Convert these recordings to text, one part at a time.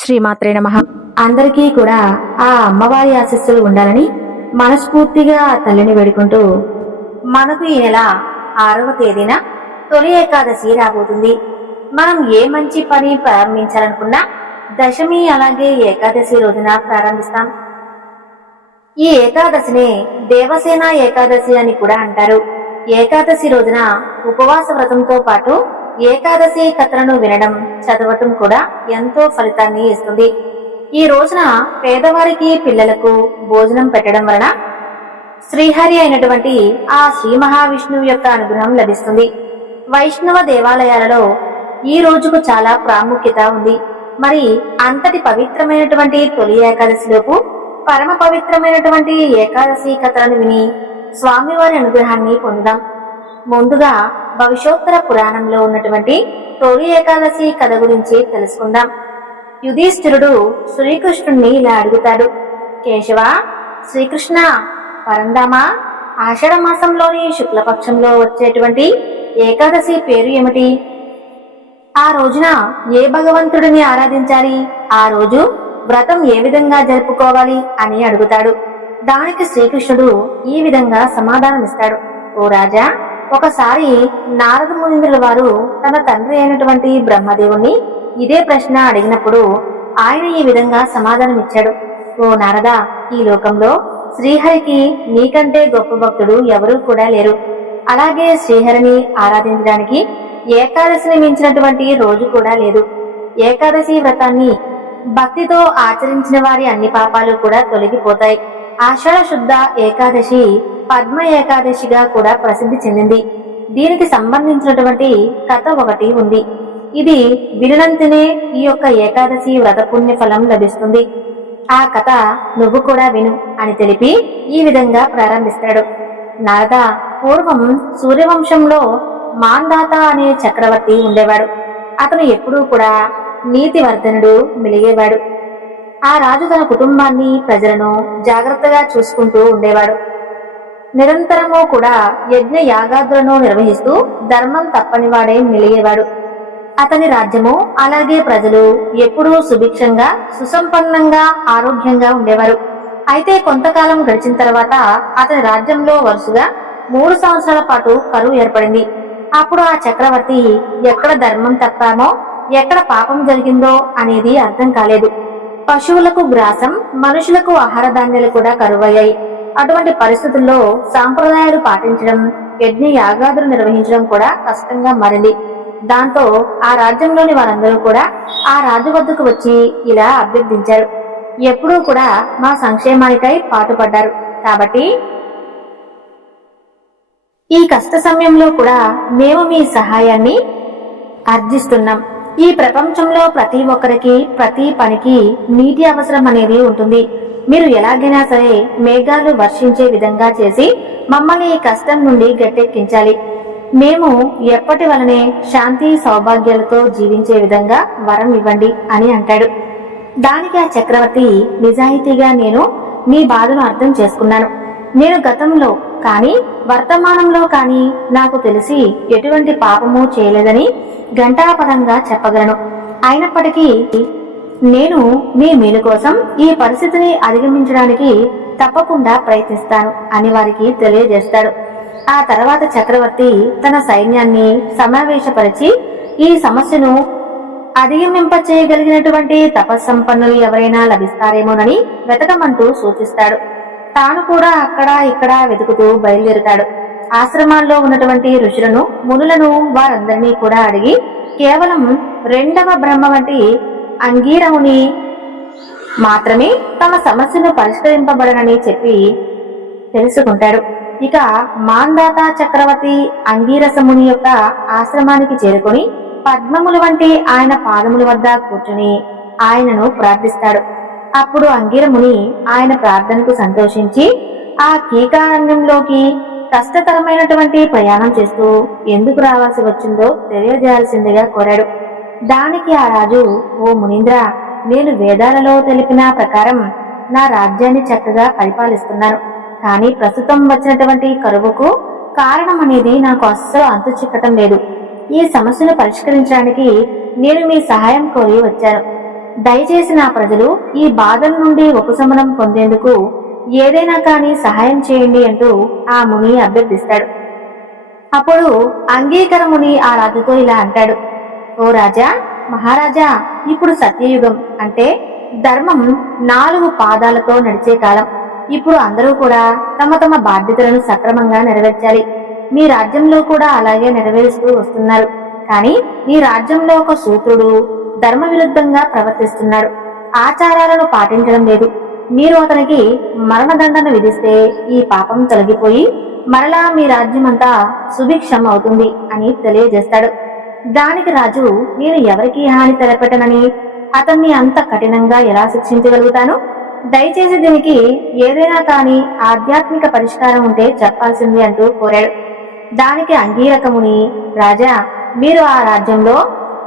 శ్రీమాత్రే నమః. అందరికీ కూడా ఆ అమ్మవారి ఆశీస్సులు ఉండాలని మనస్ఫూర్తిగా ఆ తల్లిని వేడుకుంటూ మనకు ఈ నెల 6వ తేదీన తొలి ఏకాదశి రాబోతుంది. మనం ఏ మంచి పని ప్రారంభించాలనుకున్నా దశమి అలాగే ఏకాదశి రోజున ప్రారంభిస్తాం. ఈ ఏకాదశినే దేవసేన ఏకాదశి అని కూడా అంటారు. ఏకాదశి రోజున ఉపవాస వ్రతంతో పాటు ఏకాదశి కథలను వినడం, చదవటం కూడా ఎంతో ఫలితాన్ని ఇస్తుంది. ఈ రోజున పేదవారికి, పిల్లలకు భోజనం పెట్టడం వలన శ్రీహరి అయినటువంటి ఆ శ్రీ మహావిష్ణువు యొక్క అనుగ్రహం లభిస్తుంది. వైష్ణవ దేవాలయాలలో ఈ రోజుకు చాలా ప్రాముఖ్యత ఉంది. మరి అంతటి పవిత్రమైనటువంటి తొలి ఏకాదశిలోపు పరమ పవిత్రమైనటువంటి ఏకాదశి కథలను విని స్వామివారి అనుగ్రహాన్ని పొందుదాం. ముందుగా భవిష్యోత్తర పురాణంలో ఉన్నటువంటి తొలి ఏకాదశి కథ గురించి తెలుసుకుందాం. యుధిష్ఠిరుడు శ్రీకృష్ణుణ్ణి ఇలా అడుగుతాడు: కేశవ, శ్రీకృష్ణ పరంధామ, ఆషాఢ మాసంలోని శుక్లపక్షంలో వచ్చేటువంటి ఏకాదశి పేరు ఏమిటి? ఆ రోజున ఏ భగవంతుడిని ఆరాధించాలి? ఆ రోజు వ్రతం ఏ విధంగా జరుపుకోవాలి అని అడుగుతాడు. దానికి శ్రీకృష్ణుడు ఈ విధంగా సమాధానమిస్తాడు: ఓ రాజా, ఒకసారి నారద మునీంద్రుల వారు తన తండ్రి అయినటువంటి బ్రహ్మదేవుణ్ణి ఇదే ప్రశ్న అడిగినప్పుడు ఆయన ఈ విధంగా సమాధానమిచ్చాడు: ఓ నారద, ఈ లోకంలో శ్రీహరికి నీకంటే గొప్ప భక్తుడు ఎవరూ కూడా లేరు. అలాగే శ్రీహరిని ఆరాధించడానికి ఏకాదశిని మించినటువంటి రోజు కూడా లేదు. ఏకాదశి వ్రతాన్ని భక్తితో ఆచరించిన వారి అన్ని పాపాలు కూడా తొలగిపోతాయి. ఆషాఢ శుద్ధ ఏకాదశి పద్మ ఏకాదశిగా కూడా ప్రసిద్ధి చెందింది. దీనికి సంబంధించినటువంటి కథ ఒకటి ఉంది. ఇది వినంతనే ఈ యొక్క ఏకాదశి వ్రత పుణ్య ఫలం లభిస్తుంది. ఆ కథ నువ్వు కూడా విను అని తెలిపి ఈ విధంగా ప్రారంభిస్తాడు: నారద, పూర్వం సూర్యవంశంలో మాందాత అనే చక్రవర్తి ఉండేవాడు. అతను ఎప్పుడూ కూడా నీతివర్ధనుడు, మెలిగేవాడు. ఆ రాజు తన కుటుంబాన్ని, ప్రజలను జాగ్రత్తగా చూసుకుంటూ ఉండేవాడు. నిరంతరము కూడా యజ్ఞ యాగాదులను నిర్వహిస్తూ ధర్మం తప్పనివాడే మెలిగేవాడు. అతని రాజ్యము అలాగే ప్రజలు ఎప్పుడూ సుభిక్షంగా, సుసంపన్నంగా, ఆరోగ్యంగా ఉండేవారు. అయితే కొంతకాలం గడిచిన తర్వాత అతని రాజ్యంలో వరుసగా 3 సంవత్సరాల పాటు కరువు ఏర్పడింది. అప్పుడు ఆ చక్రవర్తి ఎక్కడ ధర్మం తప్పామో, ఎక్కడ పాపం జరిగిందో అనేది అర్థం కాలేదు. పశువులకు గ్రాసం, మనుషులకు ఆహార ధాన్యాలు కూడా కరువయ్యాయి. అటువంటి పరిస్థితుల్లో సాంప్రదాయాలు పాటించడం, యజ్ఞ యాగాదులు నిర్వహించడం కూడా కష్టంగా మారింది. దాంతో ఆ రాజ్యంలోని వారందరూ కూడా ఆ రాజు వద్దకు వచ్చి ఇలా అభ్యర్థించారు: ఎప్పుడూ కూడా మా సంక్షేమానికై పాటుపడ్డారు కాబట్టి ఈ కష్ట సమయంలో కూడా మేము మీ సహాయాన్ని అర్థిస్తున్నాం. ఈ ప్రపంచంలో ప్రతి ఒక్కరికి, ప్రతి పనికి నీటి అవసరం అనేది ఉంటుంది. మీరు ఎలాగైనా సరే మేఘాలు వర్షించే విధంగా చేసి మమ్మల్ని ఈ కష్టం నుండి గట్టెక్కించాలి. మేము ఎప్పటి వలనే శాంతి సౌభాగ్యాలతో జీవించే విధంగా వరం ఇవ్వండి అని అంటాడు. దానికి ఆ చక్రవర్తి నిజాయితీగా, నేను మీ బాధను అర్థం చేసుకున్నాను. నేను గతంలో కానీ వర్తమానంలో కానీ నాకు తెలిసి ఎటువంటి పాపము చేయలేదని ఘంటాపదంగా చెప్పగలను. అయినప్పటికీ నేను మీ మేలు కోసం ఈ పరిస్థితిని అధిగమించడానికి తప్పకుండా ప్రయత్నిస్తాను అని వారికి తెలియజేస్తాడు. ఆ తర్వాత చక్రవర్తి తన సైన్యాన్ని సమావేశపరిచి ఈ సమస్యను అధిగమింప చేయగలిగినటువంటి తపస్సంపన్నులు ఎవరైనా లభిస్తారేమోనని వెతకమంటూ సూచిస్తాడు. తాను కూడా అక్కడ ఇక్కడ వెతుకుతూ బయలుదేరుతాడు. ఆశ్రమాల్లో ఉన్నటువంటి ఋషులను, మునులను వారందరినీ కూడా అడిగి కేవలం 2వ బ్రహ్మ వంటి అంగీరముని మాత్రమే తమ సమస్యను పరిష్కరింపబడనని చెప్పి తెలుసుకుంటాడు. ఇక మాందాత చక్రవర్తి అంగీరసముని యొక్క ఆశ్రమానికి చేరుకొని పద్మముల వంటి ఆయన పాదముల వద్ద కూర్చుని ఆయనను ప్రార్థిస్తాడు. అప్పుడు అంగీరముని ఆయన ప్రార్థనకు సంతోషించి ఆ కీకారణ్యంలోకి కష్టతరమైనటువంటి ప్రయాణం చేస్తూ ఎందుకు రావాల్సి వచ్చిందో తెలియజేయాల్సిందిగా కోరాడు. దానికి ఆ రాజు: ఓ మునీంద్ర, నేను వేదాలలో తెలిపిన ప్రకారం నా రాజ్యాన్ని చక్కగా పరిపాలిస్తున్నాను. కానీ ప్రస్తుతం వచ్చినటువంటి కరువుకు కారణం అనేది నాకు అస్సలు అంతు చిక్కటం లేదు. ఈ సమస్యను పరిష్కరించడానికి నేను మీ సహాయం కోరి వచ్చాను. దయచేసి నా ప్రజలు ఈ బాధల నుండి ఉపశమనం పొందేందుకు ఏదైనా కానీ సహాయం చేయండి అంటూ ఆ ముని అభ్యర్థిస్తాడు. అప్పుడు అంగీకర ముని ఆ రాజుతో ఇలా అంటాడు, ఓ రాజా, మహారాజా, ఇప్పుడు సత్యయుగం అంటే ధర్మం 4 పాదాలతో నడిచే కాలం. ఇప్పుడు అందరూ కూడా తమ తమ బాధ్యతలను సక్రమంగా నెరవేర్చాలి. మీ రాజ్యంలో కూడా అలాగే నెరవేరుస్తూ వస్తున్నారు. కానీ ఈ రాజ్యంలో ఒక సూత్రుడు ధర్మ విరుద్ధంగా ప్రవర్తిస్తున్నాడు. ఆచారాలను పాటించడం లేదు. మీరు అతనికి మరణదండన విధిస్తే ఈ పాపం తొలగిపోయి మరలా మీ రాజ్యమంతా సుభిక్షం అవుతుంది అని తెలియజేస్తాడు. దానికి రాజు, నేను ఎవరికి హాని తలపెట్టనని అతన్ని అంత కఠినంగా ఎలా శిక్షించగలుగుతాను? దయచేసి దీనికి ఏదైనా కానీ ఆధ్యాత్మిక పరిష్కారం ఉంటే చెప్పాల్సింది అంటూ కోరాడు. దానికి అంగీరకముని, రాజా, మీరు ఆ రాజ్యంలో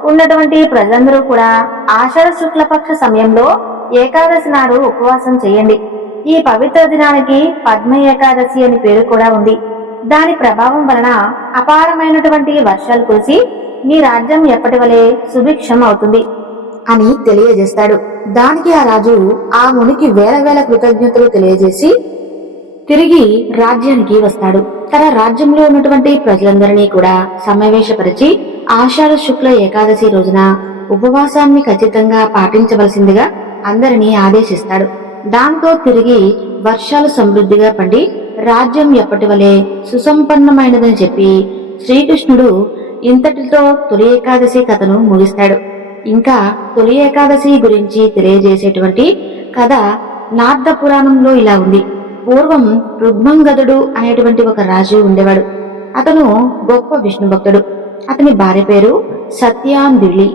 ఉన్నటువంటి ప్రజలందరూ కూడా ఆషాఢ శుక్లపక్ష సమయంలో ఏకాదశి నాడు ఉపవాసం చేయండి. ఈ పవిత్ర దినానికి పద్మ ఏకాదశి అని పేరు కూడా ఉంది. దాని ప్రభావం వలన అపారమైనటువంటి వర్షాలు కురిసి మీ రాజ్యం ఎప్పటి వలె సుభిక్షం అవుతుంది అని తెలియజేస్తాడు. దానికి ఆ రాజు ఆ మునికి వేల వేల కృతజ్ఞతలు తెలియజేసి తిరిగి రాజ్యానికి వస్తాడు. తన రాజ్యంలో ఉన్నటువంటి ప్రజలందరినీ కూడా సమావేశపరిచి ఆషాఢ శుక్ల ఏకాదశి రోజున ఉపవాసాన్ని ఖచ్చితంగా పాటించవలసిందిగా అందరినీ ఆదేశిస్తాడు. దాంతో తిరిగి వర్షాలు సమృద్ధిగా పండి రాజ్యం ఎప్పటి వలె సుసంపన్నమైనదని చెప్పి శ్రీకృష్ణుడు ఇంతటితో తొలి ఏకాదశి కథను ముగిస్తాడు. ఇంకా తొలి ఏకాదశి గురించి తెలియజేసేటువంటి కథ నారద పురాణంలో ఇలా ఉంది. పూర్వం రుగ్మంగదుడు అనేటువంటి ఒక రాజు ఉండేవాడు. అతను గొప్ప విష్ణు భక్తుడు. అతని భార్య పేరు సత్యాందిలి.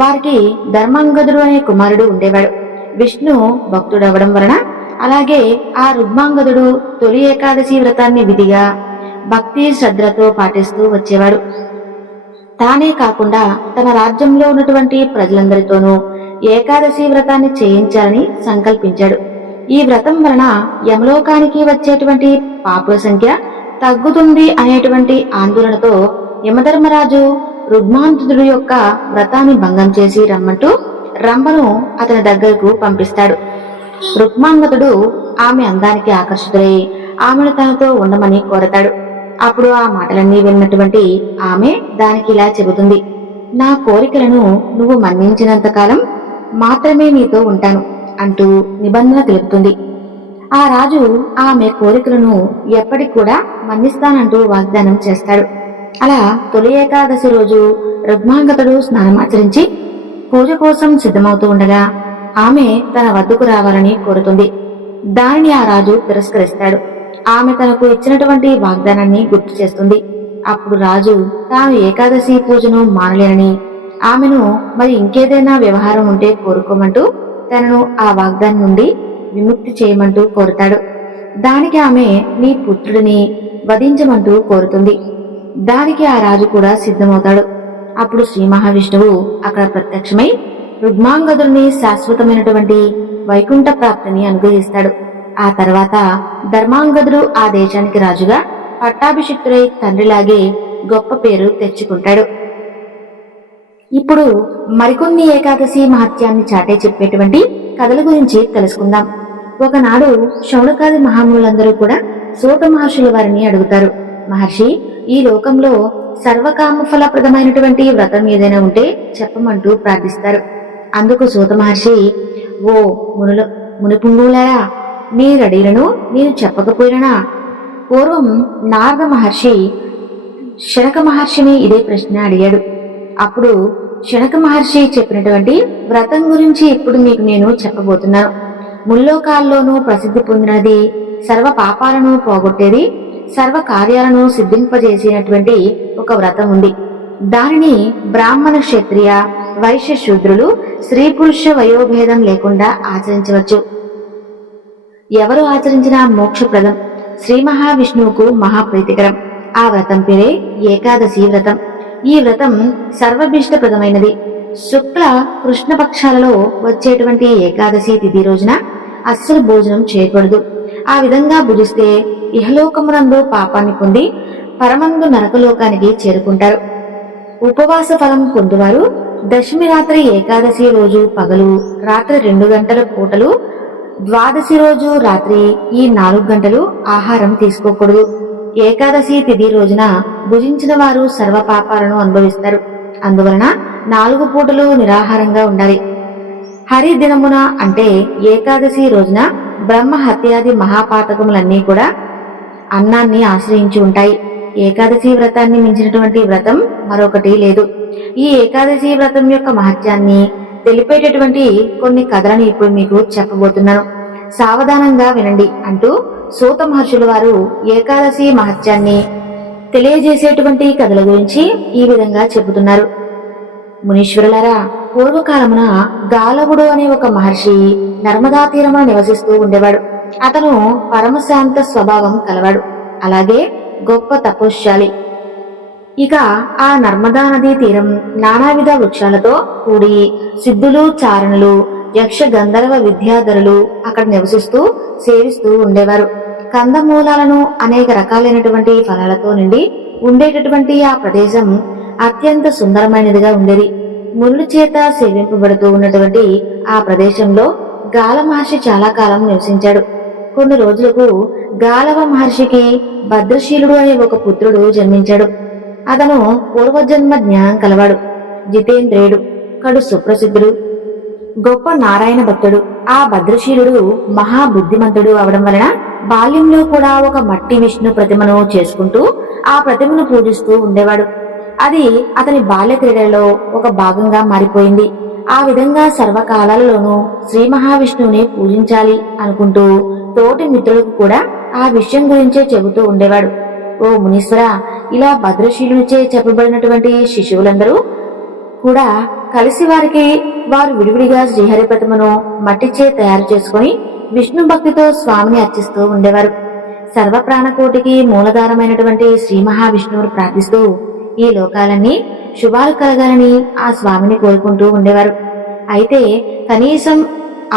వారికి ధర్మాంగదుడు అనే కుమారుడు ఉండేవాడు. విష్ణు భక్తుడవడం వలన అలాగే ఆ రుగ్మాంగదుడు తొలి ఏకాదశి వ్రతాన్ని విధిగా భక్తి శ్రద్ధలతో పాటిస్తూ వచ్చేవాడు. తానే కాకుండా తన రాజ్యంలో ఉన్నటువంటి ప్రజలందరితోనూ ఏకాదశి వ్రతాన్ని చేయించాలని సంకల్పించాడు. ఈ వ్రతం వలన యమలోకానికి వచ్చేటువంటి పాపుల సంఖ్య తగ్గుతుంది అనేటువంటి ఆందోళనతో యమధర్మరాజు రుగ్మాంతుడు యొక్క వ్రతాన్ని భంగం చేసి రమ్మంటూ రంభను అతని దగ్గరకు పంపిస్తాడు. రుగ్మాంగతుడు ఆమె అందానికి ఆకర్షితులై ఆమెను తనతో ఉండమని కోరతాడు. అప్పుడు ఆ మాటలన్నీ విన్నటువంటి ఆమె దానికి ఇలా చెబుతుంది, నా కోరికలను నువ్వు మన్నించినంత కాలం మాత్రమే నీతో ఉంటాను అంటూ నిబంధన తెలుపుతుంది. ఆ రాజు ఆమె కోరికలను ఎప్పటికి కూడా మన్నిస్తానంటూ వాగ్దానం చేస్తాడు. అలా తొలి ఏకాదశి రోజు రుగ్మాంగతుడు స్నానమాచరించి పూజ కోసం సిద్ధమవుతూ ఉండగా ఆమె తన వద్దకు రావాలని కోరుతుంది. దానిని ఆ రాజు తిరస్కరిస్తాడు. ఆమె తనకు ఇచ్చినటువంటి వాగ్దానాన్ని గుర్తు చేస్తుంది. అప్పుడు రాజు తాను ఏకాదశి పూజను మానలేనని ఆమెను మరి ఇంకేదైనా వ్యవహారం ఉంటే కోరుకోమంటూ తనను ఆ వాగ్దానం నుండి విముక్తి చేయమంటూ కోరుతాడు. దానికి ఆమె నీ పుత్రుడిని వధించమంటూ కోరుతుంది. దానికి ఆ రాజు కూడా సిద్ధమవుతాడు. అప్పుడు శ్రీ మహావిష్ణువు అక్కడ ప్రత్యక్షమై రుగ్మాంగదుడిని శాశ్వతమైనటువంటి వైకుంఠ ప్రాప్తిని అనుగ్రహిస్తాడు. ఆ తర్వాత ధర్మాంగదుడు ఆ దేశానికి రాజుగా పట్టాభిషిక్తుడై తండ్రిలాగే గొప్ప పేరు తెచ్చుకుంటాడు. ఇప్పుడు మరికొన్ని ఏకాదశి మహత్యాన్ని చాటే చెప్పేటువంటి కథల గురించి తెలుసుకుందాం. ఒకనాడు శౌనకాది మహామునులందరూ కూడా సూత మహర్షుల వారిని అడుగుతారు, మహర్షి, ఈ లోకంలో సర్వకామ ఫలప్రదమైనటువంటి వ్రతం ఏదైనా ఉంటే చెప్పమంటూ ప్రార్థిస్తారు. అందుకు సూత మహర్షి, ఓ మునిపుంగులారా, మీ రడీలను నేను చెప్పకపోయినా పూర్వం నారద మహర్షి శనక మహర్షిని ఇదే ప్రశ్న అడిగాడు. అప్పుడు శనక మహర్షి చెప్పినటువంటి వ్రతం గురించి ఇప్పుడు మీకు నేను చెప్పబోతున్నాను. ముల్లోకాల్లోనూ ప్రసిద్ధి పొందినది, సర్వ పాపాలను పోగొట్టేది, సర్వ కార్యాలను సిద్ధింపజేసినటువంటి ఒక వ్రతం ఉంది. దానిని బ్రాహ్మణ, క్షత్రియ, వైశ్య, శూద్రులు స్త్రీ పురుష వయోభేదం లేకుండా ఆచరించవచ్చు. ఎవరు ఆచరించినా మోక్షప్రదం, శ్రీ మహావిష్ణువుకు మహాప్రీతికరం. ఆ వ్రతం పేరే ఏకాదశి వ్రతం. ఈ వ్రతం సర్వభీష్టప్రదమైనది. శుక్ల కృష్ణపక్షాలలో వచ్చేటువంటి ఏకాదశి తిథి రోజున అస్సలు భోజనం చేయకూడదు. ఆ విధంగా భుజిస్తే ఇహలోకమునందు పాపాన్ని పొంది పరమందు నరకలోకానికి చేరుకుంటారు. ఉపవాస ఫలం పొందువారు దశమి రాత్రి ఏకాదశి రోజు పగలు రాత్రి 2 గంటల పూటలు, ద్వాదశి రోజు రాత్రి ఈ 4 గంటలు ఆహారం తీసుకోకూడదు. ఏకాదశి తిథి రోజున భుజించిన వారు సర్వ పాపాలను అనుభవిస్తారు. అందువలన 4 పూటలు నిరాహారంగా ఉండాలి. హరి దినమున అంటే ఏకాదశి రోజున బ్రహ్మ హత్యాది మహాపాతకములన్నీ కూడా అన్నాన్ని ఆశ్రయించి ఉంటాయి. ఏకాదశి వ్రతాన్ని మించినటువంటి వ్రతం మరొకటి లేదు. ఈ ఏకాదశి వ్రతం యొక్క మహత్యాన్ని తెలిపేటటువంటి కొన్ని కథలను ఇప్పుడు మీకు చెప్పబోతున్నాను. సావధానంగా వినండి అంటూ సూత మహర్షుల వారు ఏకాదశి మహత్యాన్ని తెలియజేసేటువంటి కథల గురించి ఈ విధంగా చెబుతున్నారు. మునీశ్వరులారా, పూర్వకాలమున గాలవుడు అనే ఒక మహర్షి నర్మదా తీరమున నివసిస్తూ ఉండేవాడు. అతను పరమశాంత స్వభావం కలవాడు, అలాగే గొప్ప తపశ్శాలి. ఇక ఆ నర్మదా నదీ తీరం నానావిధ వృక్షాలతో కూడి సిద్ధులు, చారణులు, యక్ష గంధర్వ విద్యాధరులు అక్కడ నివసిస్తూ సేవిస్తూ ఉండేవారు. కందమూలాలను అనేక రకాలైనటువంటి ఫలాలతో నిండి ఉండేటటువంటి ఆ ప్రదేశం అత్యంత సుందరమైనదిగా ఉండేది. మునుల చేత సేవింపబడుతూ ఉన్నటువంటి ఆ ప్రదేశంలో గాల మహర్షి చాలా కాలం నివసించాడు. కొన్ని రోజులకు గాలవ మహర్షికి భద్రశీలుడు అనే ఒక పుత్రుడు జన్మించాడు. అతను పూర్వజన్మ జ్ఞానం కలవాడు, జితేంద్రియుడు, కడు సుప్రసిద్ధుడు, గొప్ప నారాయణ భక్తుడు. ఆ భద్రశీలుడు మహాబుద్ధిమంతుడు అవడం వలన బాల్యంలో కూడా ఒక మట్టి విష్ణు ప్రతిమను చేసుకుంటూ ఆ ప్రతిమను పూజిస్తూ ఉండేవాడు. అది అతని బాల్య క్రీడల్లో ఒక భాగంగా మారిపోయింది. ఆ విధంగా సర్వకాలాలలోనూ శ్రీ మహావిష్ణువుని పూజించాలి అనుకుంటూ తోటి మిత్రులకు కూడా ఆ విషయం గురించే చెబుతూ ఉండేవాడు. ఓ మునీశ్వర, ఇలా భద్రశీలునిచే చెప్పబడినటువంటి శిశువులందరూ కూడా కలిసి వారు విడివిడిగా శ్రీహరి ప్రతిమను మట్టిచే తయారు చేసుకుని విష్ణు భక్తితో స్వామిని అర్చిస్తూ ఉండేవారు. సర్వ ప్రాణకోటికి మూలధారమైనటువంటి శ్రీ మహావిష్ణువుని ప్రార్థిస్తూ ఈ లోకాలన్నీ శుభాలు కలగాలని ఆ స్వామిని కోరుకుంటూ ఉండేవారు. అయితే కనీసం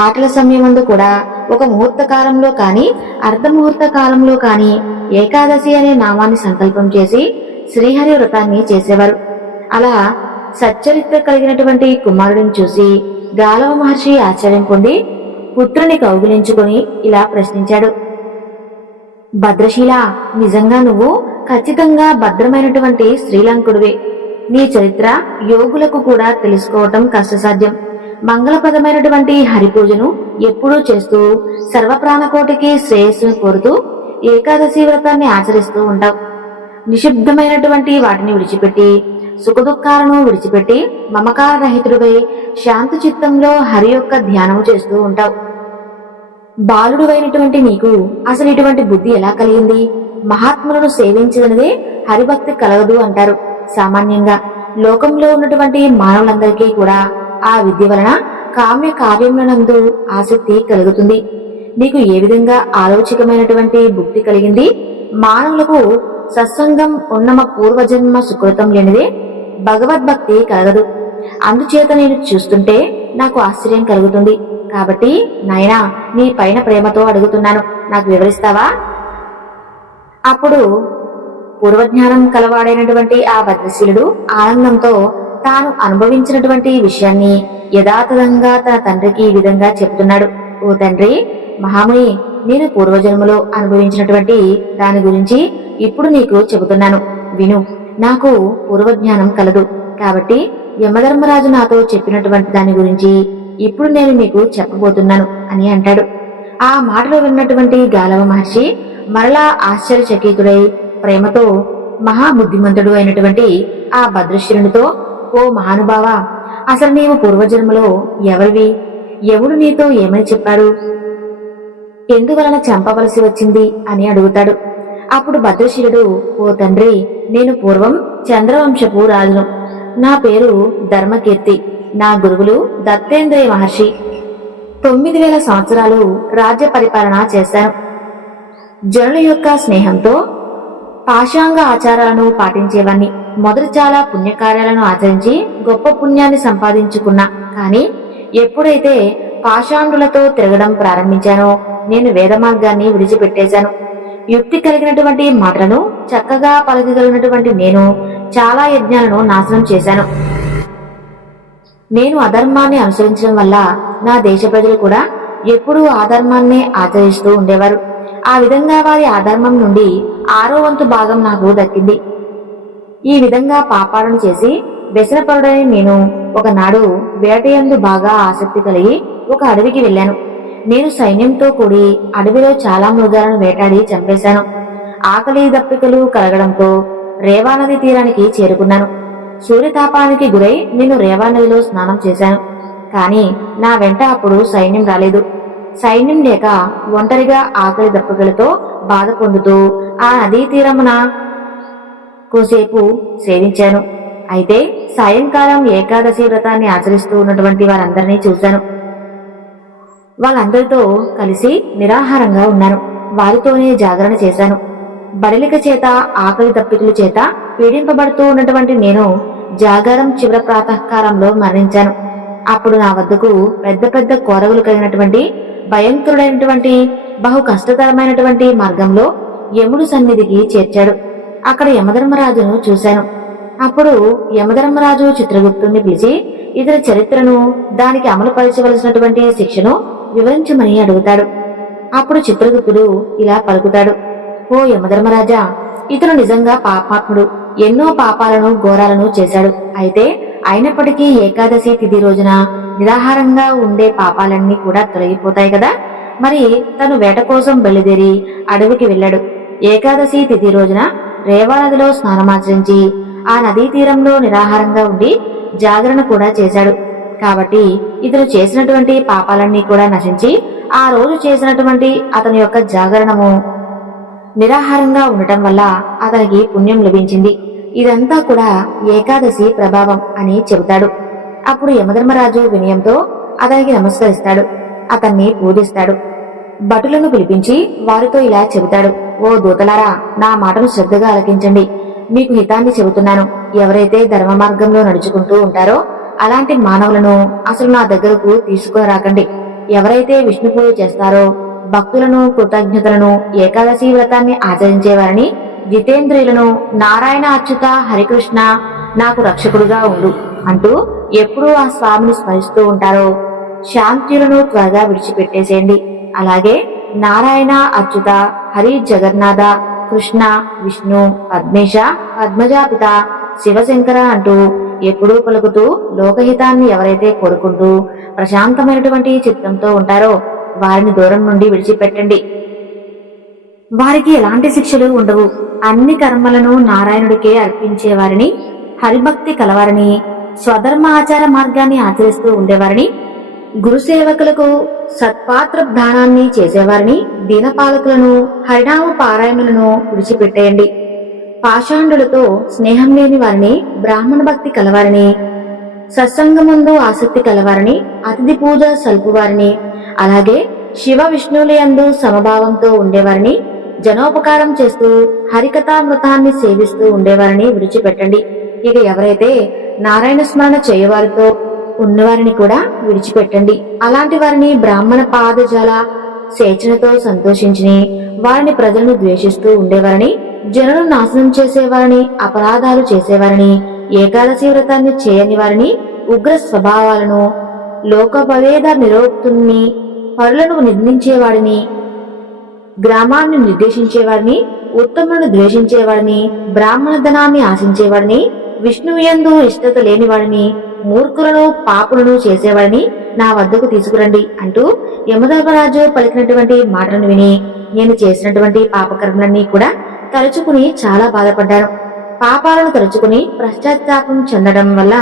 ఆటల సమయమందు కూడా ఒక ముహూర్త కాలంలో కాని అర్ధముహూర్త కాలంలో కాని ఏకాదశి అనే నామాన్ని సంకల్పం చేసి శ్రీహరి వ్రతాన్ని చేసేవారు. అలా సచ్చరిత్ర కలిగినటువంటి కుమారుడిని చూసి గాలవ మహర్షి ఆశ్చర్యం పొంది పుత్రుని కౌగిలించుకుని ఇలా ప్రశ్నించాడు. భద్రశీల, నిజంగా నువ్వు ఖచ్చితంగా భద్రమైనటువంటి శ్రీలంకుడివే. నీ చరిత్ర యోగులకు కూడా తెలుసుకోవటం కష్టసాధ్యం. మంగళప్రదమైనటువంటి హరిపూజను ఎప్పుడూ చేస్తూ సర్వప్రాణకోటికి శ్రేయస్సును కోరుతూ ఏకాదశి వ్రతాన్ని ఆచరిస్తూ ఉంటావు. నిషిద్ధమైనటువంటి వాటిని విడిచిపెట్టి సుఖదుఖాలను విడిచిపెట్టి మమకార రహితుడివై శాంతి చిత్తంలో హరి యొక్క ధ్యానము చేస్తూ ఉంటావు. బాలుడువైనటువంటి నీకు అసలు ఇటువంటి బుద్ధి ఎలా కలిగింది? మహాత్ములను సేవించదనిదే హరిభక్తి కలగదు అంటారు. సామాన్యంగా లోకంలో ఉన్నటువంటి మానవులందరికీ కూడా ఆ విద్య వలన కామ్య కార్యములనందు ఆసక్తి కలుగుతుంది. నీకు ఏ విధంగా ఆలోచికమైనటువంటి బుద్ధి కలిగింది? మానవులకు సత్సంగం ఉన్నమ పూర్వజన్మ సుకృతం లేనిదే భగవద్భక్తి కలగదు. అందుచేత నేను చూస్తుంటే నాకు ఆశ్చర్యం కలుగుతుంది. కాబట్టి నాయనా, నీ పైన ప్రేమతో అడుగుతున్నాను, నాకు వివరిస్తావా? అప్పుడు పూర్వజ్ఞానం కలవాడైనటువంటి ఆ భద్రశీలుడు ఆనందంతో తాను అనుభవించినటువంటి విషయాన్ని యథాతథంగా తన తండ్రికి ఈ విధంగా చెప్తున్నాడు. ఓ తండ్రి మహాముని, నేను పూర్వజన్మలో అనుభవించినటువంటి దాని గురించి ఇప్పుడు నీకు చెబుతున్నాను, విను. నాకు పూర్వజ్ఞానం కలదు కాబట్టి యమధర్మరాజు నాతో చెప్పినటువంటి దాని గురించి ఇప్పుడు నేను మీకు చెప్పబోతున్నాను అని అంటాడు. ఆ మాటలు విన్నటువంటి గాలవ మహర్షి మరలా ఆశ్చర్యచకితుడై ప్రేమతో మహాబుద్ధిమంతుడు అయినటువంటి ఆ భద్రశీలునితో, ఓ మహానుభావ, అసలు నీవు పూర్వజన్మలో ఎవరివి? ఎవడు నీతో ఏమని చెప్పాడు? ఎందువలన చంపవలసి వచ్చింది అని అడుగుతాడు. అప్పుడు భద్రశీలుడు, ఓ తండ్రి, నేను పూర్వం చంద్రవంశపు రాజును. నా పేరు ధర్మకీర్తి. నా గురువులు దత్తేంద్రియ మహర్షి. 9000 సంవత్సరాలు రాజ్య పరిపాలన చేశాను. జనుల యొక్క స్నేహంతో పాశాంగ ఆచారాలను పాటించేవాణ్ణి. మొదటి చాలా పుణ్యకార్యాలను ఆచరించి గొప్ప పుణ్యాన్ని సంపాదించుకున్నా. కానీ ఎప్పుడైతే పాషాండులతో తిరగడం ప్రారంభించానో నేను వేద మార్గాన్ని విడిచిపెట్టేశాను. యుక్తి కలిగినటువంటి మాటలను చక్కగా పలకగలిగినటువంటి నేను చాలా యజ్ఞాలను నాశనం చేశాను. నేను అధర్మాన్ని అనుసరించడం వల్ల నా దేశ ప్రజలు కూడా ఎప్పుడూ ఆధర్మాన్నే ఆచరిస్తూ ఉండేవారు. ఆ విధంగా వారి ఆధర్మం నుండి 6వ వంతు భాగం నాకు దక్కింది. ఈ విధంగా పాపాలను చేసి వ్యసనపరుడని నేను ఒకనాడు వేటయందు బాగా ఆసక్తి కలిగి ఒక అడవికి వెళ్ళాను. నేను సైన్యంతో కూడి అడవిలో చాలా మృగాలను వేటాడి చంపేశాను. ఆకలి దప్పికలు కలగడంతో రేవా నది తీరానికి చేరుకున్నాను. సూర్యతాపానికి గురై నేను రేవా నదిలో స్నానం చేశాను. కాని నా వెంట అప్పుడు సైన్యం రాలేదు. సైన్యం లేక ఒంటరిగా ఆకలి దప్పికలతో బాధ పొందుతూ ఆ నదీ తీరమున కోసేపు సేవించాను. అయితే సాయంకాలం ఏకాదశి వ్రతాన్ని ఆచరిస్తూ ఉన్నటువంటి వారందరినీ చూశాను. వాళ్ళందరితో కలిసి నిరాహారంగా ఉన్నాను. వారితోనే జాగరణ చేశాను. బడలిక చేత ఆకలి దప్పికల చేత పీడింపబడుతూ ఉన్నటువంటి నేను జాగారం చివరి ప్రాతకాలంలో మరణించాను. అప్పుడు నా వద్దకు పెద్ద పెద్ద కోరగులు కలిగినటువంటి భయంకరుడైనటువంటి బహు కష్టతరమైనటువంటి మార్గంలో యముడు సన్నిధికి చేర్చాడు. అక్కడ యమధర్మరాజును చూశాను. అప్పుడు యమధర్మరాజు చిత్రగుప్తుని పిలిచి ఇతని చరిత్రను, దానికి అమలుపరచవలసినటువంటి శిక్షను వివరించమని అడుగుతాడు. అప్పుడు చిత్రగుప్తుడు ఇలా పలుకుతాడు: ఓ యమధర్మరాజా, ఇతను నిజంగా పాపాత్ముడు. ఎన్నో పాపాలను ఘోరాలను చేశాడు. అయితే అయినప్పటికీ ఏకాదశి తిథి రోజున నిరాహారంగా ఉండే పాపాలన్నీ కూడా తొలగిపోతాయి కదా. మరి తను వేట కోసం బయలుదేరి అడవికి వెళ్ళాడు. ఏకాదశి తిథి రోజున రేవా నదిలో స్నానమాచరించి ఆ నదీ తీరంలో నిరాహారంగా ఉండి జాగరణ కూడా చేశాడు. కాబట్టి ఇతను చేసినటువంటి పాపాలన్నీ కూడా నశించి ఆ రోజు చేసినటువంటి అతని యొక్క జాగరణము నిరాహారంగా ఉండటం వల్ల అతనికి పుణ్యం లభించింది. ఇదంతా కూడా ఏకాదశి ప్రభావం అని చెబుతాడు. అప్పుడు యమధర్మరాజు వినయంతో అతనికి నమస్కరిస్తాడు. అతన్ని పూజిస్తాడు. భటులను పిలిపించి వారితో ఇలా చెబుతాడు: ఓ దూతలారా, నా మాటను శ్రద్ధగా ఆలకించండి. మీకు హితాన్ని చెబుతున్నాను. ఎవరైతే ధర్మ మార్గంలో నడుచుకుంటూ ఉంటారో అలాంటి మానవులను అసలు నా దగ్గరకు తీసుకురాకండి. ఎవరైతే విష్ణు పూజ చేస్తారో, భక్తులను, కృతజ్ఞతలను, ఏకాదశి వ్రతాన్ని ఆచరించేవారిని, జితేంద్రియులను, నారాయణ అచ్యుత హరికృష్ణ నాకు రక్షకుడుగా ఉండు అంటూ ఎప్పుడూ ఆ స్వామిని స్మరిస్తూ ఉంటారో శాంతులను త్వరగా విడిచిపెట్టేసేయండి. అలాగే నారాయణ, అచ్యుత, హరి, జగన్నాథ, కృష్ణ, విష్ణు, పద్మేశ, పద్మజాపిత, శివశంకర అంటూ ఎప్పుడూ పలుకుతూ లోకహితాన్ని ఎవరైతే కోరుకుంటూ ప్రశాంతమైనటువంటి చిత్తంతో ఉంటారో వారిని దూరం నుండి విడిచిపెట్టండి. వారికి ఎలాంటి శిక్షలు ఉండవు. అన్ని కర్మలను నారాయణుడికే అర్పించేవారిని, హరిభక్తి కలవారిని, స్వధర్మ ఆచార మార్గాన్ని ఆచరిస్తూ ఉండేవారిని, గురుసేవకులకు సత్పాత్ర దానాన్ని చేసేవారిని, దీనపాలకులను, హరినామ పారాయణులను విడిచిపెట్టేయండి. పాషాండులతో స్నేహం లేని వారిని, బ్రాహ్మణ భక్తి కలవారిని, సత్సంగముందు ఆసక్తి కలవారిని, అతిథి పూజ సల్పువారిని, అలాగే శివ విష్ణువులందు సమభావంతో ఉండేవారిని, జనోపకారం చేస్తూ హరికథామృతాన్ని సేవిస్తూ ఉండేవారిని విడిచిపెట్టండి. ఇక ఎవరైతే నారాయణ స్మరణ చేయవారితో ఉన్నవారిని కూడా విడిచిపెట్టండి. అలాంటి వారిని బ్రాహ్మణ పాదజాల సేచనతో సంతోషించి వారిని ప్రజలను ద్వేషిస్తూ ఉండేవారిని, జనులను నాశనం చేసేవారిని, అపరాధాలు చేసేవారిని, ఏకాదశి వ్రతాన్ని చేయని వారిని, ఉగ్ర స్వభావాలను, లోకభవేద నిరోక్తుల్ని, పరులను నిందించేవాడిని, గ్రామాన్ని నిర్దేశించేవాడిని, ఉత్తములను ద్వేషించేవాడిని, బ్రాహ్మణ ధనాన్ని ఆశించేవాడిని, విష్ణువుయందు ఇష్టత లేనివాడిని, మూర్ఖులను, పాపులను చేసేవాడిని నా వద్దకు తీసుకురండి అంటూ యమధర్మరాజు పలికినటువంటి మాటలను విని నేను చేసినటువంటి పాపకర్మలన్నీ కూడా తలుచుకుని చాలా బాధపడ్డాను. పాపాలను తలుచుకుని పశ్చాత్తాపం చెందడం వల్ల,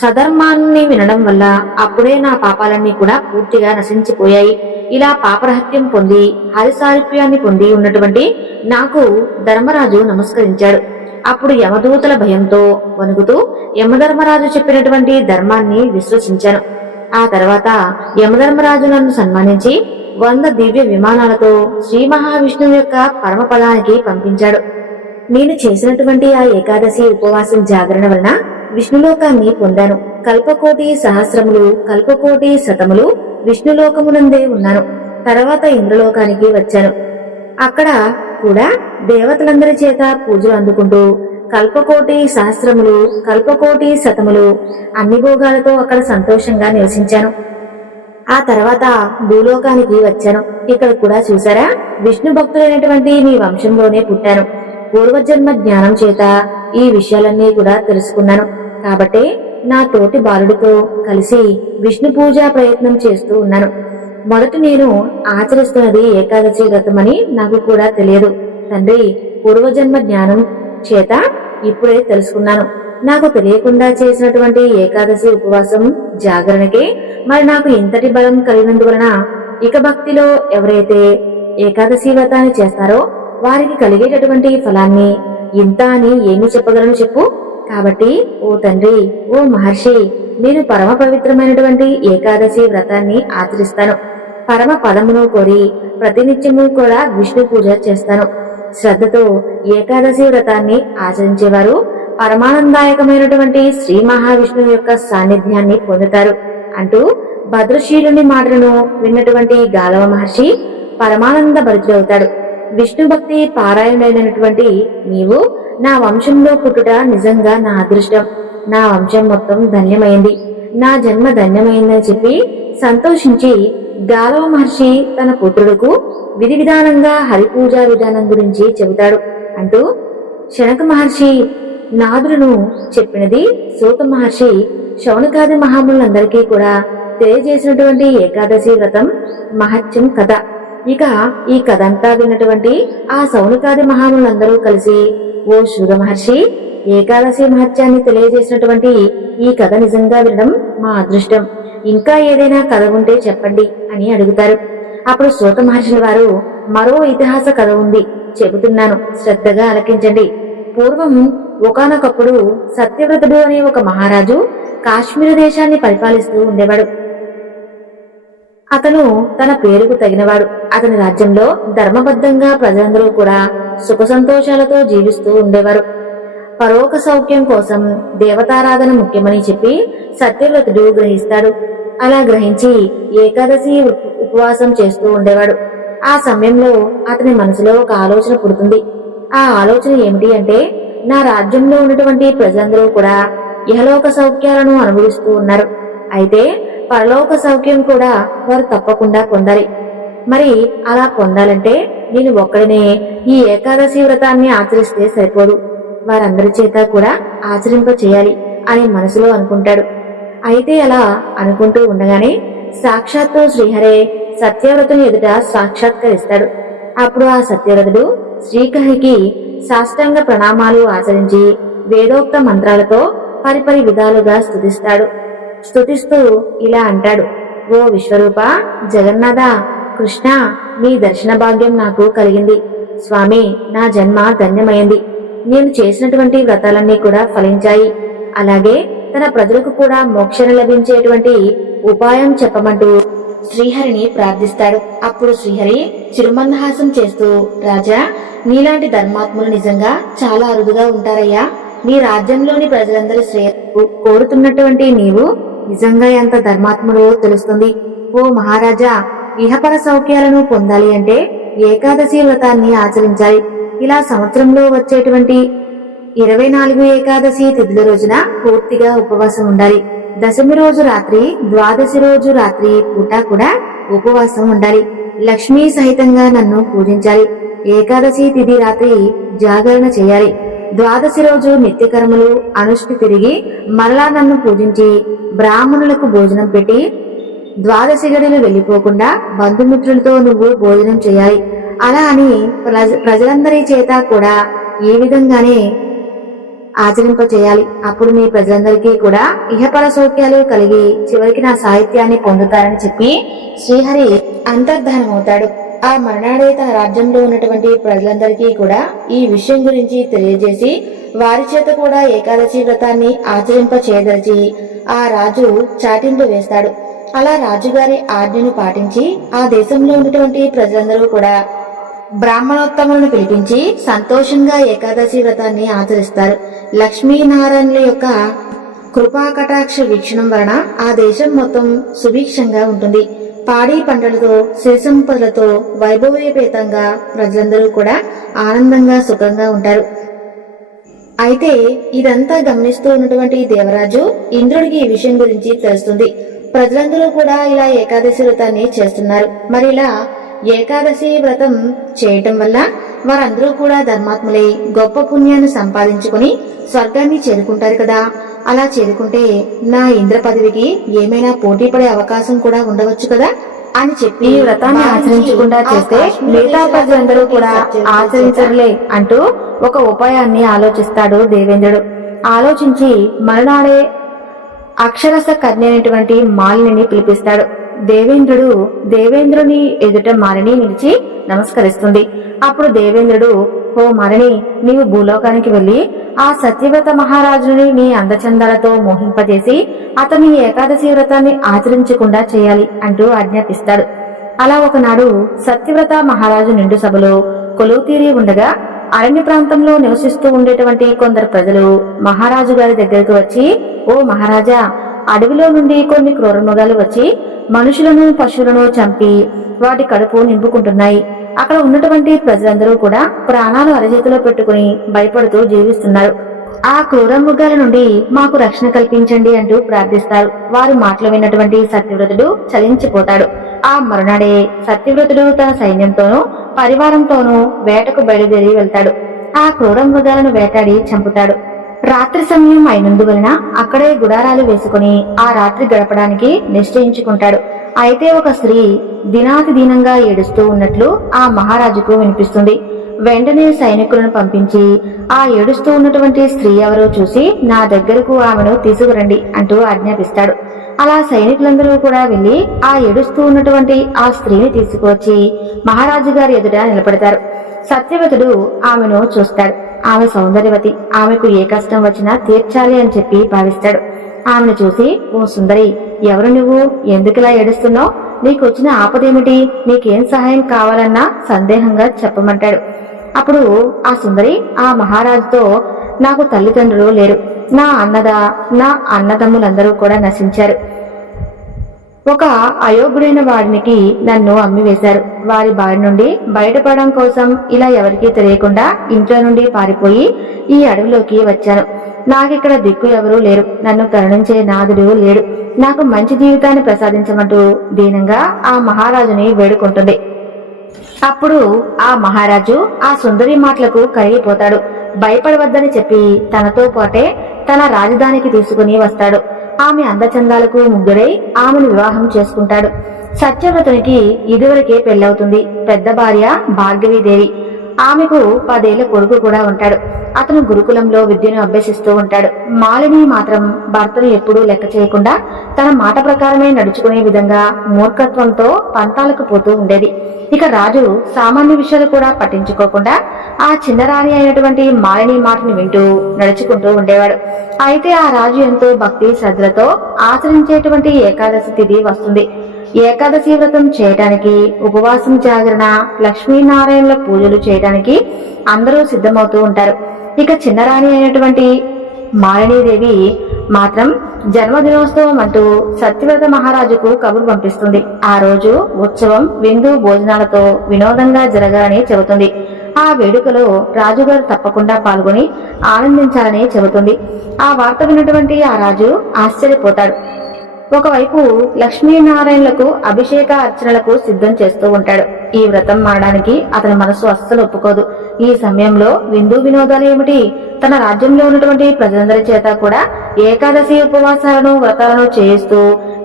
సధర్మాన్ని వినడం వల్ల అప్పుడే నా పాపాలన్నీ కూడా పూర్తిగా నశించిపోయాయి. ఇలా పాపరహత్యం పొంది హరిసారూప్యాన్ని పొంది ఉన్నటువంటి నాకు ధర్మరాజు నమస్కరించాడు. అప్పుడు యమదూతల భయంతో వణుకుతూ యమధర్మరాజు చెప్పినటువంటి ధర్మాన్ని విశ్వసించాను. ఆ తర్వాత యమధర్మరాజు నన్ను సన్మానించి 100 దివ్య విమానాలతో శ్రీ మహావిష్ణువు యొక్క పరమపదానికి పంపించాడు. నేను చేసినటువంటి ఆ ఏకాదశి ఉపవాసం జాగరణ వలన విష్ణులోకాన్ని పొందాను. కల్పకోటి సహస్రములు, కల్పకోటి శతములు విష్ణులోకమునందే ఉన్నాను. తర్వాత ఇంద్రలోకానికి వచ్చాను. అక్కడ కూడా దేవతలందరి చేత పూజలు అందుకుంటూ కల్పకోటి సహస్రములు, కల్పకోటి శతములు అన్ని భోగాలతో అక్కడ సంతోషంగా నివసించాను. ఆ తర్వాత భూలోకానికి వచ్చాను. ఇక్కడ కూడా చూసారా, విష్ణు భక్తులైనటువంటి మీ వంశంలోనే పుట్టాను. పూర్వజన్మ జ్ఞానం చేత ఈ విషయాలన్నీ కూడా తెలుసుకున్నాను. కాబట్టే నా తోటి బాలుడితో కలిసి విష్ణు పూజా ప్రయత్నం చేస్తూ ఉన్నాను. మొదట నేను ఆచరిస్తున్నది ఏకాదశి వ్రతమని నాకు కూడా తెలియదు తండ్రి. పూర్వజన్మ జ్ఞానం చేత ఇప్పుడే తెలుసుకున్నాను. నాకు తెలియకుండా చేసినటువంటి ఏకాదశి ఉపవాసం జాగరణకే మరి నాకు ఇంతటి బలం కలిగినందువలన ఇక భక్తిలో ఎవరైతే ఏకాదశి వ్రతాన్ని చేస్తారో వారికి కలిగేటటువంటి ఫలాన్ని ఇంత అని ఏమి చెప్పగలను చెప్పు. కాబట్టి ఓ తండ్రి, ఓ మహర్షి, నేను పరమ పవిత్రమైనటువంటి ఏకాదశి వ్రతాన్ని ఆచరిస్తాను. పరమ పదమును కోరి ప్రతినిత్యము కూడా విష్ణు పూజ చేస్తాను. శ్రద్ధతో ఏకాదశి వ్రతాన్ని ఆచరించేవారు పరమానందాయకమైనటువంటి శ్రీ మహావిష్ణువు యొక్క సాన్నిధ్యాన్ని పొందుతారు అంటూ భద్రశీలుని మాటలను విన్నటువంటి గాలవ మహర్షి పరమానంద భరితుడవుతాడు. విష్ణు భక్తి పారాయణుడైనటువంటి నీవు నా వంశంలో పుట్టుట నిజంగా నా అదృష్టం. నా వంశం మొత్తం ధన్యమైంది, నా జన్మ ధన్యమైందని చెప్పి సంతోషించి గాలవ మహర్షి తన పుత్రుడుకు విధి విధానంగా హరిపూజా విధానం గురించి చెబుతాడు. అంటూ శనక మహర్షి నాదులను చెప్పినది సూత మహర్షి శౌనకాది మహాములందరికీ కూడా తెలియజేసినటువంటి ఏకాదశి వ్రతం మహత్యం కథ. ఇక ఈ కథ అంతా విన్నటువంటి ఆ శౌనకాది మహాములందరూ కలిసి, ఓ శూర మహర్షి, ఏకాదశి మహత్యాన్ని తెలియజేసినటువంటి ఈ కథ నిజంగా వినడం మా అదృష్టం. ఇంకా ఏదైనా కథ ఉంటే చెప్పండి అని అడుగుతారు. అప్పుడు సూత మహర్షుల వారు, మరో ఇతిహాస కథ ఉంది, చెబుతున్నాను, శ్రద్ధగా ఆలకించండి. పూర్వం ఒకానొకప్పుడు సత్యవ్రతుడు అనే ఒక మహారాజు కాశ్మీర దేశాన్ని పరిపాలిస్తూ ఉండేవాడు. అతను తన పేరుకు తగినవాడు. అతని రాజ్యంలో ధర్మబద్ధంగా ప్రజలందరూ కూడా సుఖ సంతోషాలతో జీవిస్తూ ఉండేవారు. పరోక సౌఖ్యం కోసం దేవతారాధన ముఖ్యమని చెప్పి సత్యవ్రతుడు గ్రహిస్తాడు. అలా గ్రహించి ఏకాదశి ఉపవాసం చేస్తూ ఉండేవాడు. ఆ సమయంలో అతని మనసులో ఒక ఆలోచన పుడుతుంది. ఆ ఆలోచన ఏమిటి అంటే, నా రాజ్యంలో ఉన్నటువంటి ప్రజలందరూ కూడా ఇహలోక సౌఖ్యాలను అనుభవిస్తూ ఉన్నారు. అయితే పరలోక సౌఖ్యం కూడా వారు తప్పకుండా పొందాలి. మరి అలా పొందాలంటే నేను ఒక్కడినే ఈ ఏకాదశి వ్రతాన్ని ఆచరిస్తే సరిపోదు, వారందరి చేత కూడా ఆచరింప చేయాలి అని మనసులో అనుకుంటాడు. అయితే అలా అనుకుంటూ ఉండగానే సాక్షాత్తు శ్రీహరే సత్యవ్రతుని ఎదుట సాక్షాత్కరిస్తాడు. అప్పుడు ఆ సత్యవ్రతుడు శ్రీహరికి సాష్టాంగ ప్రణామాలు ఆచరించి వేదోక్త మంత్రాలతో పరిపరి విధాలుగా స్తుతిస్తాడు. స్తుతిస్తూ ఇలా అంటాడు, ఓ విశ్వరూప, జగన్నాథ, కృష్ణ, నీ దర్శన భాగ్యం నాకు కలిగింది. స్వామి, నా జన్మ ధన్యమైంది. నేను చేసినటువంటి వ్రతాలన్నీ కూడా ఫలించాయి. అలాగే తన ప్రజలకు కూడా మోక్షణ లభించేటువంటి ఉపాయం చెప్పమంటూ శ్రీహరిని ప్రార్థిస్తాడు. అప్పుడు శ్రీహరి చిరుమందహాసం చేస్తూ, రాజా, నీలాంటి ధర్మాత్ములు నిజంగా చాలా అరుదుగా ఉంటారయ్యా. నీ రాజ్యంలోని ప్రజలందరి శ్రేయస్సు కోరుతున్నటువంటి నీవు నిజంగా ఎంత ధర్మాత్ముడో తెలుస్తుంది. ఓ మహారాజా, ఇహపర సౌఖ్యాలను పొందాలి అంటే ఏకాదశి వ్రతాన్ని ఆచరించాలి. ఇలా సంవత్సరంలో వచ్చేటువంటి 24 ఏకాదశి తిథుల రోజున పూర్తిగా ఉపవాసం ఉండాలి. దశమి రోజు రాత్రి, ద్వాదశి రోజు రాత్రి పూట కూడా ఉపవాసం ఉండాలి. లక్ష్మీ సహితంగా నన్ను పూజించాలి. ఏకాదశి తిథి రాత్రి జాగరణ చేయాలి. ద్వాదశి రోజు నిత్యకర్మలు అనుష్ఠి తిరిగి మరలా నన్ను పూజించి బ్రాహ్మణులకు భోజనం పెట్టి ద్వాదశి గడిలు వెళ్లిపోకుండా బంధుమిత్రులతో నువ్వు భోజనం చేయాలి. అలా అని ప్రజలందరి చేత కూడా ఈ విధంగానే ఆచరింప చేయాలి. అప్పుడు మీ ప్రజలందరికీ కూడా ఇహపర సౌఖ్యాలు కలిగి చివరికి నా సాహిత్యాన్ని పొందుతారని చెప్పి శ్రీహరి అంతర్ధానమవుతాడు. ఆ మర్నాడే తన రాజ్యంలో ఉన్నటువంటి ప్రజలందరికీ కూడా ఈ విషయం గురించి తెలియజేసి వారి చేత కూడా ఏకాదశి వ్రతాన్ని ఆచరింప చేయదలిచి ఆ రాజు చాటింపు వేస్తాడు. అలా రాజుగారి ఆజ్ఞను పాటించి ఆ దేశంలో ఉన్నటువంటి ప్రజలందరూ కూడా బ్రాహ్మణోత్తములను పిలిపించి సంతోషంగా ఏకాదశి వ్రతాన్ని ఆచరిస్తారు. లక్ష్మీనారాయణుల యొక్క కృపా కటాక్ష వీక్షణం వలన ఆ దేశం మొత్తం సుభిక్షంగా ఉంటుంది. పాడి పంటలతో, సిరి సంపదలతో వైభవోపేతంగా ప్రజలందరూ కూడా ఆనందంగా సుఖంగా ఉంటారు. అయితే ఇదంతా గమనిస్తూ ఉన్నటువంటి దేవరాజు ఇంద్రుడికి ఈ విషయం గురించి తెలుస్తుంది. ప్రజలందరూ కూడా ఇలా ఏకాదశి వ్రతాన్ని చేస్తున్నారు. మరి ఇలా ఏకాదశి వ్రతం చేయటం వల్ల వారందరూ కూడా ధర్మాత్ములై గొప్ప పుణ్యాన్ని సంపాదించుకుని స్వర్గాన్ని చేరుకుంటారు కదా. అలా చేరుకుంటే నా ఇంద్ర పదవికి ఏమైనా పోటీ పడే అవకాశం కూడా ఉండవచ్చు కదా అని చెప్పి ఈ వ్రతాన్ని ఆచరించకుండా చేస్తే మిగతా ప్రజలందరూ కూడా ఆచరించరులే అంటూ ఒక ఉపాయాన్ని ఆలోచిస్తాడు దేవేంద్రుడు. ఆలోచించి మరునాడే అక్షరస కన్య అయినటువంటి మాలిని పిలిపిస్తాడు. దేవేంద్రుని ఎదుట మాలిని నిలిచి నమస్కరిస్తుంది. అప్పుడు దేవేంద్రుడు, ఓ మాలిని, నీవు భూలోకానికి వెళ్లి ఆ సత్యవ్రత మహారాజుని నీ అందచందాలతో మోహింపజేసి అతని ఏకాదశి వ్రతాన్ని ఆచరించకుండా చేయాలి అంటూ ఆజ్ఞాపిస్తాడు. అలా ఒకనాడు సత్యవ్రత మహారాజు నిండు సభలో కొలువుతీరి ఉండగా అరణ్య ప్రాంతంలో నివసిస్తూ ఉండేటువంటి కొందరు ప్రజలు మహారాజు గారి దగ్గరకు వచ్చి, ఓ మహారాజా, అడవిలో నుండి కొన్ని క్రూర మృగాలు వచ్చి మనుషులను పశువులను చంపి వాటి కడుపు నింపుకుంటున్నాయి. అక్కడ ఉన్నటువంటి ప్రజలందరూ కూడా ప్రాణాలు అరచేతిలో పెట్టుకుని భయపడుతూ జీవిస్తున్నారు. ఆ క్రూర మృగాల నుండి మాకు రక్షణ కల్పించండి అంటూ ప్రార్థిస్తారు. వారి మాటలు విన్నటువంటి సత్యవ్రతుడు చలించిపోతాడు. ఆ మరునాడే సత్యవ్రతుడు తన సైన్యంతోనూ పరివారంతోనూ వేటకు బయలుదేరి వెళ్తాడు. ఆ క్రూర మృగాలను వేటాడి చంపుతాడు. రాత్రి సమయం అయినందువలన అక్కడే గుడారాలు వేసుకుని ఆ రాత్రి గడపడానికి నిశ్చయించుకుంటాడు. అయితే ఒక స్త్రీ దినాతిదీనంగా ఏడుస్తూ ఉన్నట్లు ఆ మహారాజుకు వినిపిస్తుంది. వెంటనే సైనికులను పంపించి ఆ ఏడుస్తూ ఉన్నటువంటి స్త్రీ ఎవరో చూసి నా దగ్గరకు ఆమెను తీసుకురండి అంటూ ఆజ్ఞాపిస్తాడు. అలా సైనికులందరూ కూడా వెళ్లి ఆ ఏడుస్తూ ఉన్నటువంటి ఆ స్త్రీని తీసుకువచ్చి మహారాజు గారి ఎదుట నిలబడతారు. సత్యవతుడు ఆమెను చూస్తాడు. ఆమె సౌందర్యవతి, ఆమెకు ఏ కష్టం వచ్చినా తీర్చాలి అని చెప్పి భావిస్తాడు. ఆమెను చూసి, ఓ సుందరి, ఎవరు నువ్వు? ఎందుకులా ఏడుస్తున్నావు? నీకు వచ్చిన ఆపదేమిటి? నీకేం సహాయం కావాలన్నా సందేహంగా చెప్పమంటాడు. అప్పుడు ఆ సుందరి ఆ మహారాజుతో, నాకు తల్లిదండ్రులు లేరు, నా అన్నదమ్ములందరూ కూడా నశించారు. ఒక అయోగ్యుడైన వాడినికి నన్ను అమ్మివేశారు. వారి బారి నుండి బయటపడడం కోసం ఇలా ఎవరికీ తెలియకుండా ఇంట్లో నుండి పారిపోయి ఈ అడవిలోకి వచ్చాను. నాకిక్కడ దిక్కు ఎవరూ లేరు, నన్ను కరుణించే నాదుడు లేడు. నాకు మంచి జీవితాన్ని ప్రసాదించమంటూ దీనంగా ఆ మహారాజుని వేడుకుంటుంది. అప్పుడు ఆ మహారాజు ఆ సుందరి మాటలకు కరిగిపోతాడు. భయపడవద్దని చెప్పి తనతో పాటే తన రాజధానికి తీసుకుని వస్తాడు. ఆమె అందచందాలకు ముగ్గురై ఆమెను వివాహం చేసుకుంటాడు. సత్యవ్రతునికి ఇదివరకే పెళ్లవుతుంది. పెద్ద భార్య భార్గవీదేవి. ఆమెకు 10 ఏళ్ల కొడుకు కూడా ఉంటాడు. అతను గురుకులంలో విద్యను అభ్యసిస్తూ ఉంటాడు. మాలిని మాత్రం భర్తను ఎప్పుడూ లెక్క చేయకుండా తన మాట ప్రకారమే నడుచుకునే విధంగా మూర్ఖత్వంతో పంతాలకు పోతూ ఉండేది. ఇక రాజు సామాన్య విషయాలు కూడా పట్టించుకోకుండా ఆ చిన్నరాణి అయినటువంటి మాలిని మాటను వింటూ నడుచుకుంటూ ఉండేవాడు. అయితే ఆ రాజు ఎంతో భక్తి శ్రద్ధలతో ఆచరించేటువంటి ఏకాదశి తిథి వస్తుంది. ఏకాదశి వ్రతం చేయటానికి, ఉపవాసం, జాగరణ, లక్ష్మీనారాయణుల పూజలు చేయడానికి అందరూ సిద్ధమవుతూ ఉంటారు. ఇక చిన్నరాణి అయినటువంటి మాలినీదేవి మాత్రం జన్మదినోత్సవం అంటూ సత్యవ్రత మహారాజుకు కబురు పంపిస్తుంది. ఆ రోజు ఉత్సవం, విందు, భోజనాలతో వినోదంగా జరగాలని చెబుతుంది. ఆ వేడుకలో రాజుగారు తప్పకుండా పాల్గొని ఆనందించాలని చెబుతుంది. ఆ వార్త విన్నటువంటి ఆ రాజు ఆశ్చర్యపోతాడు. ఒకవైపు లక్ష్మీనారాయణులకు అభిషేక అర్చనలకు సిద్ధం చేస్తూ ఉంటాడు. ఈ వ్రతం మారడానికి అతని మనసు అస్సలు ఒప్పుకోదు. ఈ సమయంలో విందు వినోదాలు ఏమిటి? తన రాజ్యంలో ఉన్నటువంటి ప్రజలందరి చేత కూడా ఏకాదశి ఉపవాసాలను, వ్రతాలను చేయిస్తూ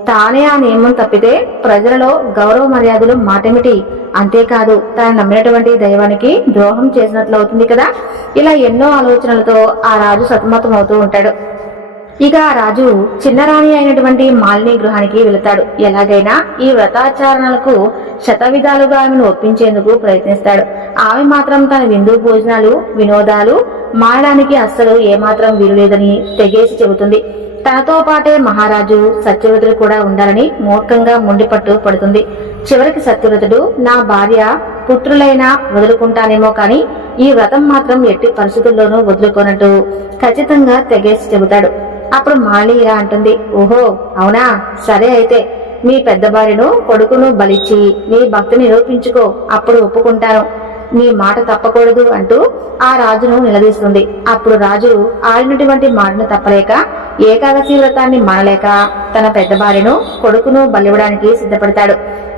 తానే ఆ నియమం తప్పితే ప్రజలలో గౌరవ మర్యాదలు మాటేమిటి? అంతేకాదు తాను నమ్మినటువంటి దైవానికి ద్రోహం చేసినట్లు అవుతుంది కదా. ఇలా ఎన్నో ఆలోచనలతో ఆ రాజు సతమతం అవుతూ ఉంటాడు. ఇక ఆ రాజు చిన్నరాణి అయినటువంటి మాలిని గృహానికి వెళతాడు. ఎలాగైనా ఈ వ్రతాచారణలకు శతవిధాలుగా ఆమెను ఒప్పించేందుకు ప్రయత్నిస్తాడు. ఆమె మాత్రం తన విందు, భోజనాలు, వినోదాలు మారడానికి అస్సలు ఏమాత్రం వీలులేదని తెగేసి చెబుతుంది. తనతో పాటే మహారాజు సత్యవ్రతుడు కూడా ఉండాలని మూర్ఖంగా మొండిపట్టు పడుతుంది. చివరికి సత్యవ్రతుడు, నా భార్య పుత్రులైనా వదులుకుంటానేమో కాని ఈ వ్రతం మాత్రం ఎట్టి పరిస్థితుల్లోనూ వదులుకోనట్టు ఖచ్చితంగా తెగేసి చెబుతాడు. అప్పుడు మాలి ఇలా అంటుంది, ఓహో అవునా, సరే అయితే మీ పెద్ద భార్యను, కొడుకును బలిచ్చి నీ భక్తిని నిరూపించుకో, అప్పుడు ఒప్పుకుంటాను. నీ మాట తప్పకూడదు అంటూ ఆ రాజును నిలదీస్తుంది. అప్పుడు రాజు ఆడినటువంటి మాటను తప్పలేక ఏకాదశి వ్రతాన్ని మానలేక తన పెద్ద భార్యను కొడుకును బలివ్వడానికి సిద్ధపడతాడు.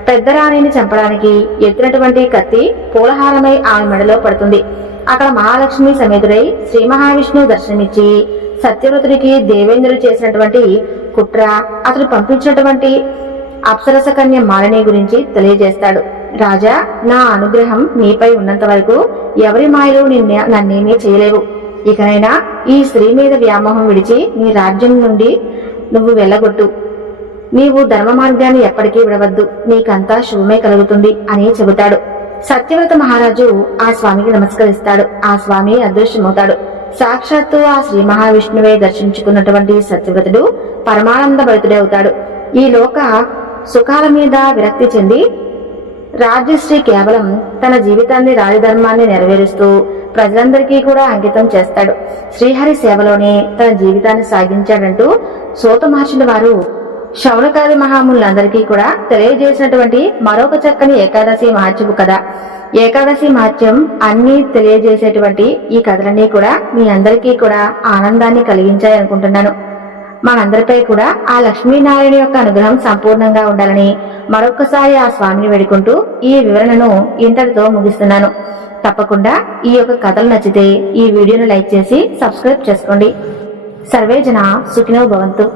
పెద్ద రాణిని చంపడానికి ఎత్తినటువంటి కత్తి పూలహారమై ఆమె మెడలో పడుతుంది. అక్కడ మహాలక్ష్మి సమేతుడై శ్రీ మహావిష్ణువు దర్శనమిచ్చి సత్యవ్రతుడికి దేవేంద్రుడు చేసినటువంటి కుట్ర, అతడు పంపించినటువంటి అప్సరస కన్య మాలిని గురించి తెలియజేస్తాడు. రాజా, నా అనుగ్రహం నీపై ఉన్నంత వరకు ఎవరి మాయలు నన్నేమీ చేయలేవు. ఇకనైనా ఈ స్త్రీ మీద వ్యామోహం విడిచి నీ రాజ్యం నుండి నువ్వు వెళ్ళగొట్టు. నీవు ధర్మ మార్గాన్ని ఎప్పటికీ విడవద్దు, నీకంతా శుభమే కలుగుతుంది అని చెబుతాడు. సత్యవ్రత మహారాజు ఆ స్వామికి నమస్కరిస్తాడు. ఆ స్వామి అదృశ్యమవుతాడు. సాక్షాత్తు ఆ శ్రీ మహావిష్ణువే దర్శించుకున్నటువంటి సత్యవ్రతుడు పరమానంద భరితుడే అవుతాడు. ఈ లోక సుఖాల మీద విరక్తి చెంది రాజ్యశ్రీ కేవలం తన జీవితాన్ని రాజధర్మాన్ని నెరవేరుస్తూ ప్రజలందరికీ కూడా అంకితం చేస్తాడు. శ్రీహరి సేవలోనే తన జీవితాన్ని సాగించాడంటూ సూత మహర్షుల వారు శౌనకాది మహాములందరికీ కూడా తెలియజేసినటువంటి మరొక చక్కని ఏకాదశి మహత్యము కథ. ఏకాదశి మహత్యం అన్ని తెలియజేసేటువంటి ఈ కథలన్నీ కూడా మీ అందరికీ కూడా ఆనందాన్ని కలిగించాయనుకుంటున్నాను. మనందరిపై కూడా ఆ లక్ష్మీనారాయణ యొక్క అనుగ్రహం సంపూర్ణంగా ఉండాలని మరొక్కసారి ఆ స్వామిని వేడుకుంటూ ఈ వివరణను ఇంతటితో ముగిస్తున్నాను. తప్పకుండా ఈ యొక్క కథలు నచ్చితే ఈ వీడియోను లైక్ చేసి సబ్స్క్రైబ్ చేసుకోండి. సర్వే జన సుఖినో భవంతు.